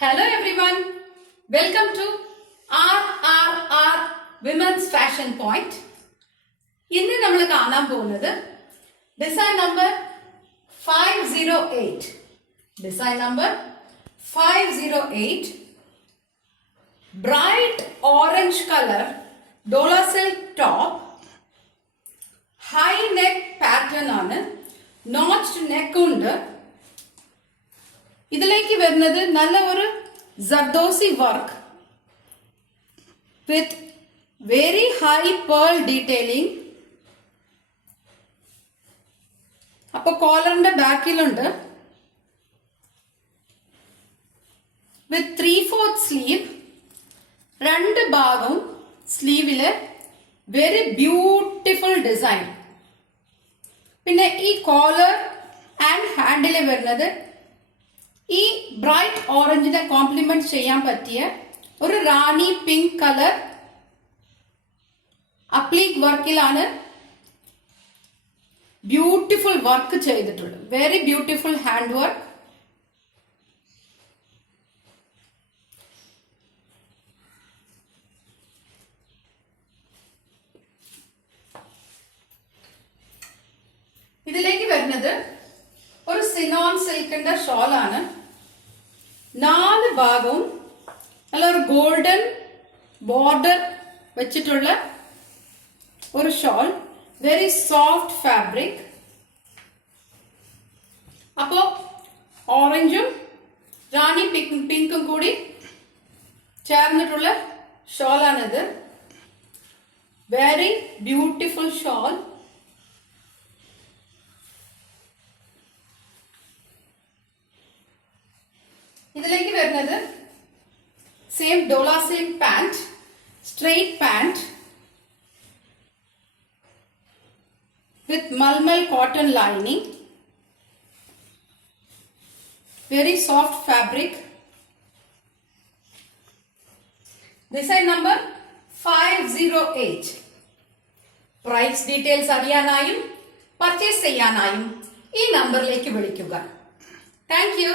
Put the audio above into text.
Hello everyone, welcome to RRR Women's Fashion Point. ഇന്ന് നമ്മൾ കാണാൻ പോകുന്നത് design number 508. Design number 508 bright orange colour dola silk top, high neck pattern ആണ്, notched neck ഉണ്ട്. ഇതിലേക്ക് വരുന്നത് നല്ല ഒരു zardozi work with very high pearl detailing. അപ്പൊ കോളറിന്റെ ബാക്കിലുണ്ട് വിത്ത് 3/4 സ്ലീവ്. രണ്ട് ഭാഗവും സ്ലീവില് വെരി ബ്യൂട്ടിഫുൾ ഡിസൈൻ. പിന്നെ ഈ കോളർ ആൻഡ് ഹാൻഡില് വരുന്നത് ഈ ബ്രൈറ്റ് ഓറഞ്ചിനെ കോംപ്ലിമെന്റ് ചെയ്യാൻ പറ്റിയ ഒരു റാണി പിങ്ക് കളർ അപ്ലീക് വർക്കിലാണ് ബ്യൂട്ടിഫുൾ വർക്ക് ചെയ്തിട്ടുള്ളത്. Very beautiful hand work. ഇതിലേക്ക് വരുന്നത് ഒരു സിനോൺ സിൽക്കിന്റെ ഷോൾ ആണ്. 4 ഭാഗവും നല്ലൊരു ഗോൾഡൻ ബോർഡർ വെച്ചിട്ടുള്ള ഒരു ഷോൾ. Very soft fabric. അപ്പോ ഓറഞ്ചും റാണി പിങ്കും കൂടി ചേർന്നിട്ടുള്ള ഷോളാണിത്. Very beautiful shawl. ഇതിലേക്ക് വരുന്നത് same dola silk pant, straight pant with malmal cotton lining. Very soft fabric. Design number 508. Price details അറിയാനായും പർച്ചേസ് ചെയ്യാനായും ഈ നമ്പറിലേക്ക് വിളിക്കുക. Thank U.